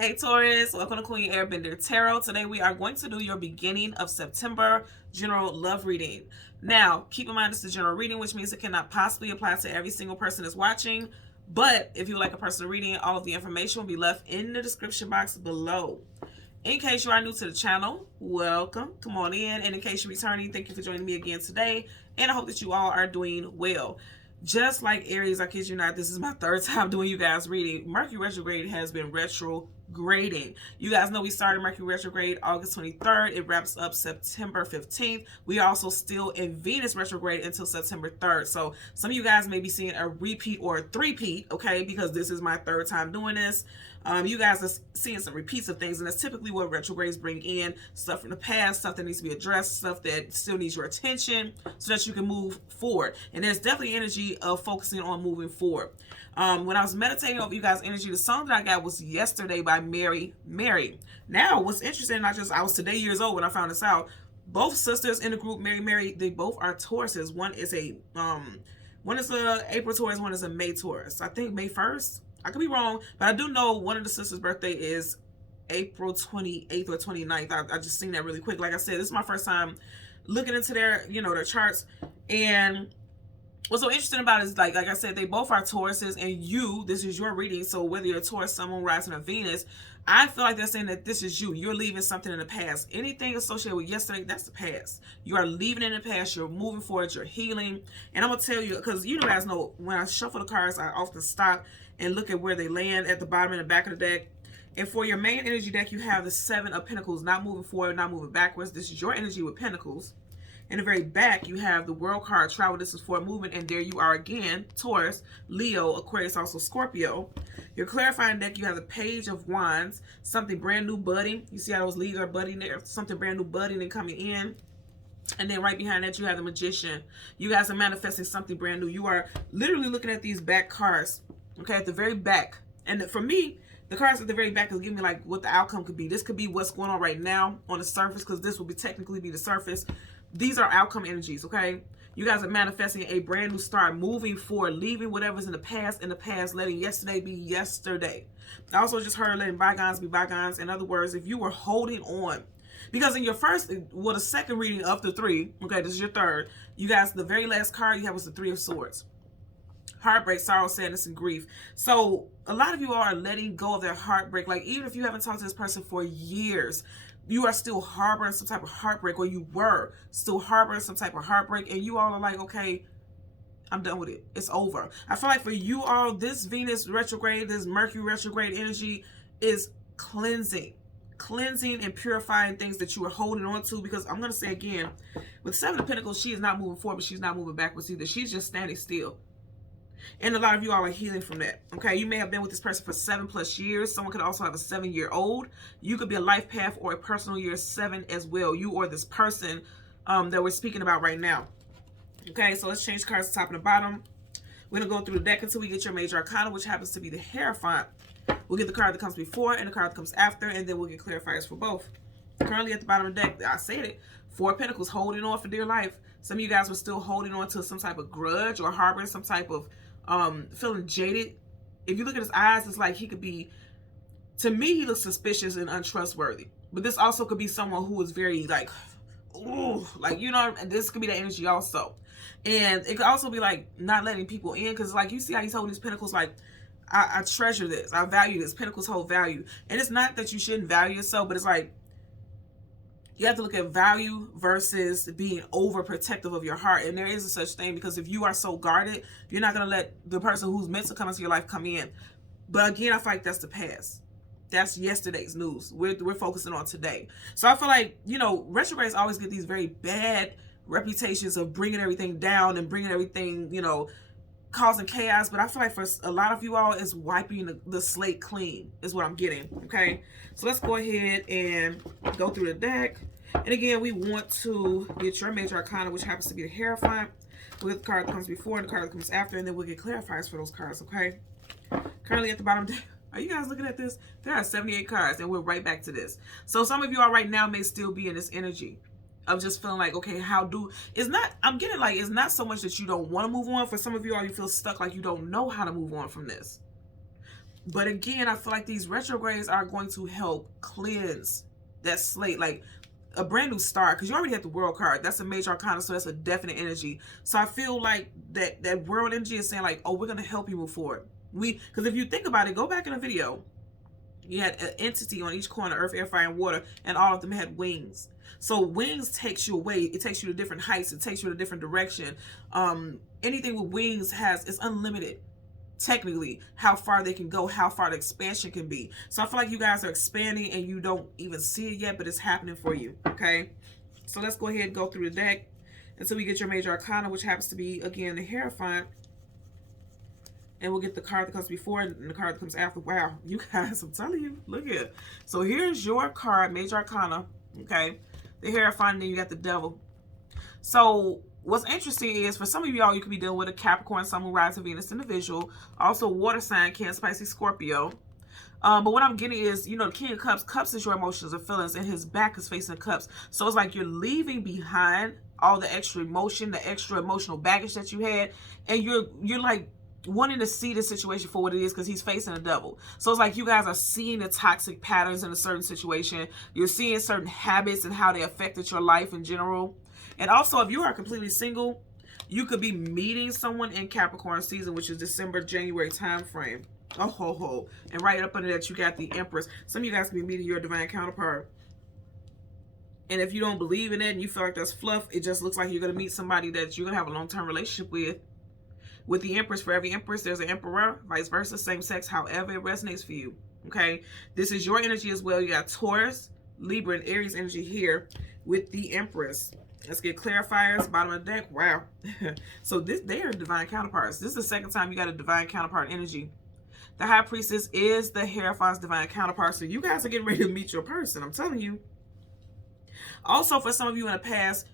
Hey Taurus, welcome to Queen Airbender Tarot. Today we are going to do your beginning of September general love reading. Now, keep in mind it's a general reading, which means it cannot possibly apply to every single person that's watching. But if you would like a personal reading, all of the information will be left in the description box below. In case you are new to the channel, welcome. Come on in. And in case you're returning, thank you for joining me again today. And I hope that you all are doing well. Just like Aries, I kid you not, this is my third time doing you guys reading. Mercury retrograde has been retrograding. You guys know we started Mercury retrograde August 23rd. It wraps up September 15th. We are also still in Venus retrograde until September 3rd. So some of you guys may be seeing a repeat or a three-peat, okay, because this is my third time doing this. You guys are seeing some repeats of things, and that's typically what retrogrades bring in. Stuff from the past, stuff that needs to be addressed, stuff that still needs your attention so that you can move forward. And there's definitely energy of focusing on moving forward. When I was meditating over you guys' energy, the song that I got was Yesterday by Mary. Now, what's interesting, I was today years old when I found this out. Both sisters in the group, Mary, they both are Tauruses. One is a April Taurus, one is a May Taurus. I think May 1st. I could be wrong, but I do know one of the sisters' birthday is April 28th or 29th. I just seen that really quick. Like I said, this is my first time looking into their charts. And what's so interesting about it is, like I said, they both are Tauruses, and this is your reading. So whether you're a Taurus, Sun, Moon, Rising, or Venus, I feel like they're saying that this is you. You're leaving something in the past. Anything associated with yesterday, that's the past. You are leaving in the past. You're moving forward. You're healing. And I'm going to tell you, because you guys know, when I shuffle the cards, I often stop and look at where they land at the bottom and the back of the deck. And for your main energy deck, you have the Seven of Pentacles, not moving forward, not moving backwards. This is your energy with Pentacles. In the very back, you have the World card, travel distance for movement, and there you are again, Taurus, Leo, Aquarius, also Scorpio. Your clarifying deck, you have the Page of Wands, something brand new budding. You see how those leaves are budding there? Something brand new budding and coming in. And then right behind that, you have the Magician. You guys are manifesting something brand new. You are literally looking at these back cards, okay, at the very back. And for me, the cards at the very back is giving me like what the outcome could be. This could be what's going on right now on the surface, because this will technically be the surface. These are outcome energies, okay? You guys are manifesting a brand new start, moving forward, leaving whatever's in the past, letting yesterday be yesterday. I also just heard letting bygones be bygones. In other words, if you were holding on, because in your the second reading of the three, okay, this is your third, you guys, the very last card you have was the Three of Swords. Heartbreak, sorrow, sadness, and grief. So a lot of you all are letting go of their heartbreak. Like, even if you haven't talked to this person for years, you are still harboring some type of heartbreak, or you were still harboring some type of heartbreak, and you all are like, okay, I'm done with it. It's over. I feel like for you all, this Venus retrograde, this Mercury retrograde energy is cleansing and purifying things that you were holding on to. Because I'm going to say again, with Seven of Pentacles, she is not moving forward, but she's not moving backwards either. She's just standing still. And a lot of you all are healing from that. Okay, you may have been with this person for 7+ years. Someone could also have a 7-year-old. You could be a life path or a personal year 7 as well. You or this person that we're speaking about right now. Okay, so let's change cards top and the bottom. We're going to go through the deck until we get your major arcana, which happens to be the Hierophant. We'll get the card that comes before and the card that comes after, and then we'll get clarifiers for both. Currently at the bottom of the deck, I said it, Four of Pentacles, holding on for dear life. Some of you guys were still holding on to some type of grudge or harboring some type of feeling jaded. If you look at his eyes, it's like he could be, to me, he looks suspicious and untrustworthy. But this also could be someone who is very like, ooh, like, and this could be the energy also. And it could also be like not letting people in, because like you see how he's holding his pentacles, like, I treasure this, I value this. Pentacles hold value. And it's not that you shouldn't value yourself, but it's like you have to look at value versus being overprotective of your heart. And there is a such thing, because if you are so guarded, you're not going to let the person who's meant to come into your life come in. But again, I feel like that's the past. That's yesterday's news. We're focusing on today. So I feel like, retrogrades always get these very bad reputations of bringing everything down and bringing everything, causing chaos. But I feel like for a lot of you all, it's wiping the slate clean is what I'm getting. Okay, so let's go ahead and go through the deck. And again, we want to get your major arcana, which happens to be the Hierophant. We'll get the card that comes before and the card that comes after, and then we'll get clarifiers for those cards. Okay, currently at the bottom of the deck, are you guys looking at this? There are 78 cards, and we're right back to this. So some of you all right now may still be in this energy of just feeling like, okay, I'm getting like, it's not so much that you don't want to move on. For some of you all, you feel stuck, like you don't know how to move on from this. But again, I feel like these retrogrades are going to help cleanse that slate, like a brand new start, because you already had the world card. That's a major arcana, so that's a definite energy. So I feel like that world energy is saying like, oh, we're going to help you move forward. Because if you think about it, go back in the video. You had an entity on each corner, earth, air, fire, and water, and all of them had wings. So wings takes you away. It takes you to different heights. It takes you in a different direction. Anything with wings is unlimited. Technically, how far they can go, how far the expansion can be. So I feel like you guys are expanding and you don't even see it yet, but it's happening for you. Okay, so let's go ahead and go through the deck until we get your major arcana, which happens to be, again, the Hierophant. And we'll get the card that comes before and the card that comes after. Wow, you guys, I'm telling you, look here. So here's your card, major arcana. Okay, the Hierophant, and then you got the Devil. So what's interesting is, for some of y'all, you could be dealing with a Capricorn, Sun, Moon, Rising, Venus individual. Also water sign, Cancer, Pisces, Scorpio. But what I'm getting is, you know, the King of Cups. Cups is your emotions and feelings, and his back is facing cups. So it's like you're leaving behind all the extra emotion, the extra emotional baggage that you had. And you're like wanting to see the situation for what it is, because he's facing a Devil. So it's like you guys are seeing the toxic patterns in a certain situation. You're seeing certain habits and how they affected your life in general. And also, if you are completely single, you could be meeting someone in Capricorn season, which is December, January time frame. Oh, ho, ho. And right up under that, you got the Empress. Some of you guys could be meeting your divine counterpart. And if you don't believe in it and you feel like that's fluff, it just looks like you're going to meet somebody that you're going to have a long-term relationship with. With the Empress, for every Empress, there's an Emperor, vice versa, same sex, however it resonates for you. Okay? This is your energy as well. You got Taurus, Libra, and Aries energy here with the Empress. Let's get clarifiers, bottom of the deck. Wow. So they are divine counterparts. This is the second time you got a divine counterpart energy. The High Priestess is the Hierophant's divine counterpart. So you guys are getting ready to meet your person. I'm telling you. Also, for some of you in the past,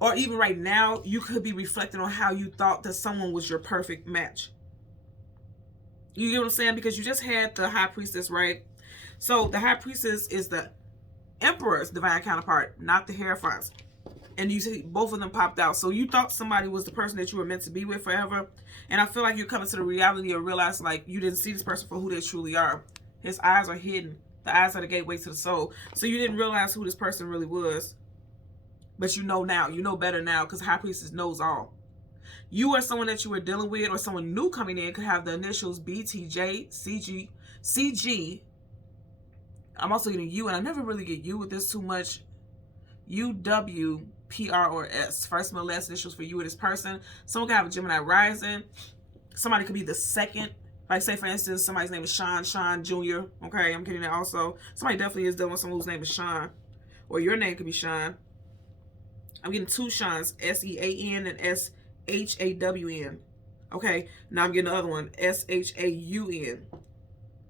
or even right now, you could be reflecting on how you thought that someone was your perfect match. You get what I'm saying? Because you just had the High Priestess, right? So the High Priestess is the Emperor's divine counterpart, not the Hierophant's. And you see both of them popped out. So you thought somebody was the person that you were meant to be with forever. And I feel like you're coming to the reality of realizing, like, you didn't see this person for who they truly are. His eyes are hidden. The eyes are the gateway to the soul. So you didn't realize who this person really was. But you know now. You know better now, because High Priestess knows all. You or someone that you were dealing with, or someone new coming in, could have the initials BTJ, CG, CG. I'm also getting U, and I never really get U with this too much. UW, PR, or S. First, middle, last initials for you or this person. Someone could have a Gemini rising. Somebody could be the second. Like, say, for instance, somebody's name is Sean Jr. Okay, I'm getting that also. Somebody definitely is dealing with someone whose name is Sean. Or your name could be Sean. I'm getting two Seans, S-E-A-N and S-H-A-W-N. Okay, now I'm getting the other one, S-H-A-U-N.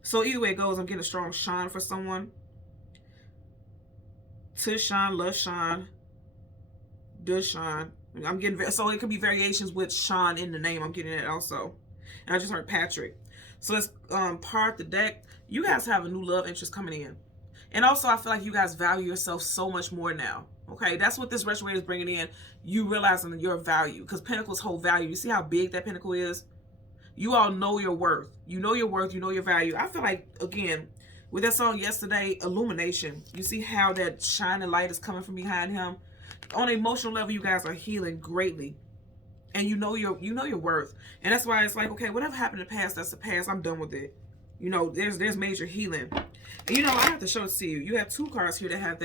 So either way it goes, I'm getting a strong Sean for someone. To Sean, love Sean, does Sean. I'm getting, so it could be variations with Sean in the name. I'm getting that also. And I just heard Patrick. So let's part the deck. You guys have a new love interest coming in. And also, I feel like you guys value yourself so much more now. Okay, that's what this retrograde is bringing in. You realizing your value, because Pentacles hold value. You see how big that Pentacle is? You all know your worth. You know your worth. You know your value. I feel like, again, with that song yesterday, Illumination, you see how that shining light is coming from behind him. On an emotional level, you guys are healing greatly. And you know your worth. And that's why it's like, okay, whatever happened in the past, that's the past. I'm done with it. You know, there's major healing. And you know, I have to show it to you. You have two cards here that have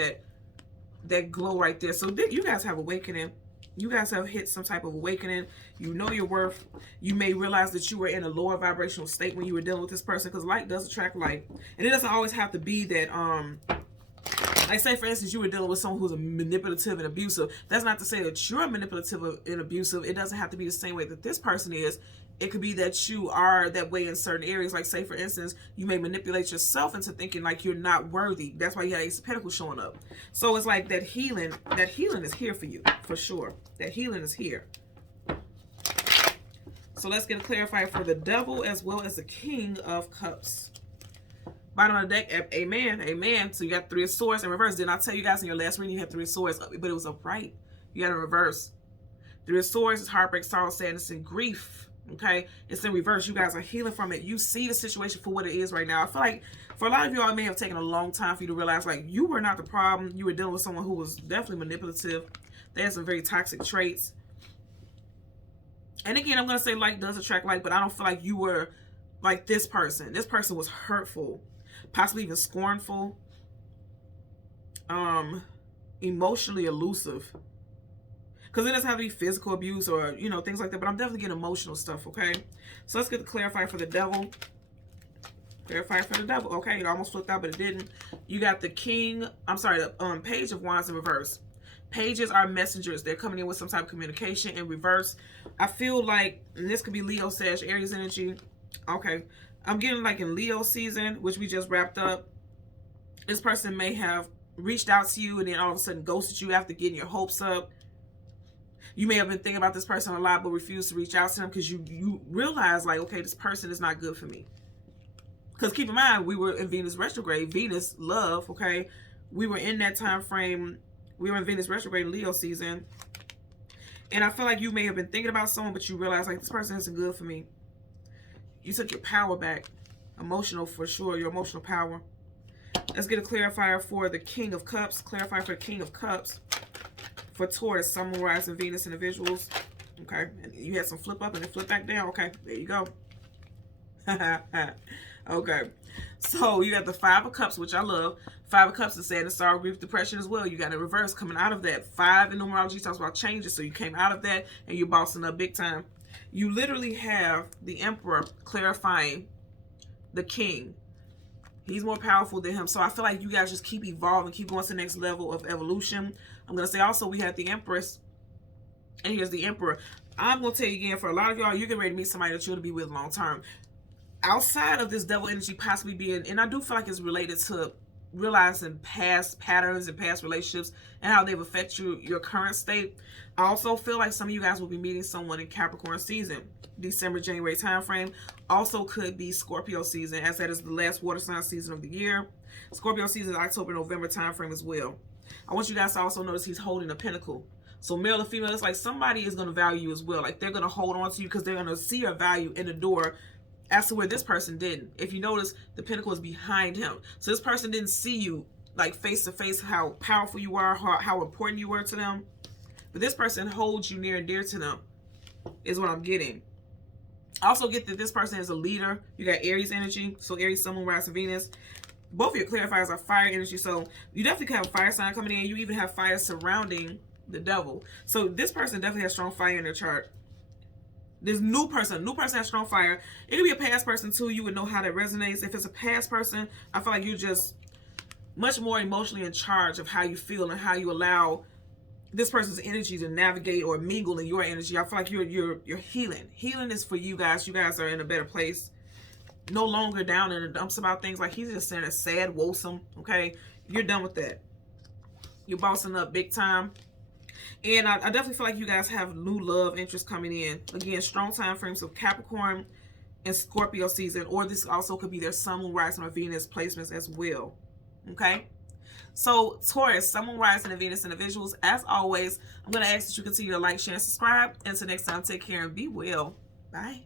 that glow right there. So you guys have awakening. You guys have hit some type of awakening. You know your worth. You may realize that you were in a lower vibrational state when you were dealing with this person, because light does attract light. And it doesn't always have to be that, like, say, for instance, you were dealing with someone who's manipulative and abusive. That's not to say that you're manipulative and abusive. It doesn't have to be the same way that this person is. It could be that you are that way in certain areas. Like, say, for instance, you may manipulate yourself into thinking like you're not worthy. That's why you had Ace of Pentacles showing up. So it's like that healing is here for you, for sure. That healing is here. So let's get a clarifier for the Devil as well as the King of Cups. Bottom of the deck, amen, amen. So you got Three of Swords in reverse. Didn't I tell you guys in your last reading you had Three of Swords, but it was upright. You got a reverse. Three of Swords is heartbreak, sorrow, sadness, and grief. Okay, it's in reverse. You guys are healing from it. You see the situation for what it is right now. I feel like for a lot of y'all, it may have taken a long time for you to realize, like, you were not the problem. You were dealing with someone who was definitely manipulative. They had some very toxic traits. And again, I'm going to say like does attract like, but I don't feel like you were like this person. This person was hurtful, possibly even scornful, emotionally elusive. Because it doesn't have to be physical abuse or, you know, things like that. But I'm definitely getting emotional stuff, okay? So let's get the clarifier for the devil. Clarifier for the devil. Okay, it almost flipped out, but it didn't. You got the king. I'm sorry, the page of wands in reverse. Pages are messengers. They're coming in with some type of communication in reverse. I feel like, and this could be Leo, Sag, Aries energy. Okay. I'm getting like in Leo season, which we just wrapped up. This person may have reached out to you and then all of a sudden ghosted you after getting your hopes up. You may have been thinking about this person a lot, but refused to reach out to them because you realize, like, okay, this person is not good for me. Because keep in mind, we were in Venus retrograde, Venus love, okay? We were in that time frame. We were in Venus retrograde Leo season. And I feel like you may have been thinking about someone, but you realize, like, this person isn't good for me. You took your power back. Emotional, for sure, your emotional power. Let's get a clarifier for the King of Cups. Clarifier for the King of Cups. For Taurus, Sun, Moon, Rising, Venus individuals. Okay. And you had some flip up and then flip back down. Okay. There you go. Okay. So you got the Five of Cups, which I love. Five of Cups is saying sorrow, grief, depression as well. You got a reverse coming out of that. 5 in numerology talks about changes. So you came out of that and you're bossing up big time. You literally have the Emperor clarifying the King. He's more powerful than him. So I feel like you guys just keep evolving, keep going to the next level of evolution. I'm going to say also we have the Empress. And here's the Emperor. I'm going to tell you again, for a lot of y'all, you're getting ready to meet somebody that you're going to be with long term. Outside of this devil energy possibly being, and I do feel like it's related to realizing past patterns and past relationships and how they've affected your current state. I also feel like some of you guys will be meeting someone in Capricorn season. December, January time frame. Also could be Scorpio season, as that is the last water sign season of the year. Scorpio season is October, November time frame as well. I want you guys to also notice he's holding a pentacle. So male or female, it's like somebody is going to value you as well. Like they're going to hold on to you because they're going to see your value in the door as to where this person didn't. If you notice, the pentacle is behind him. So this person didn't see you like face to face, how powerful you are, how important you were to them. But this person holds you near and dear to them, is what I'm getting. I also get that this person is a leader. You got Aries energy. So Aries, Sun, Moon, Rising, Venus. Both of your clarifiers are fire energy. So you definitely have a fire sign coming in. You even have fire surrounding the devil. So this person definitely has strong fire in their chart. This new person has strong fire. It could be a past person too. You would know how that resonates. If it's a past person, I feel like you're just much more emotionally in charge of how you feel and how you allow this person's energy to navigate or mingle in your energy. I feel like you're healing. Healing is for you guys. You guys are in a better place. No longer down in the dumps about things. Like he's just saying it's sad, woesome. Okay, you're done with that. You're bossing up big time. And I definitely feel like you guys have new love interest coming in. Again, strong time frames of Capricorn and Scorpio season, or this also could be their Sun, Moon, Rising, or Venus placements as well. Okay. So Taurus, Sun, Moon, Rising, and Venus individuals, as always, I'm going to ask that you continue to like, share, and subscribe. Until next time, take care and be well. Bye.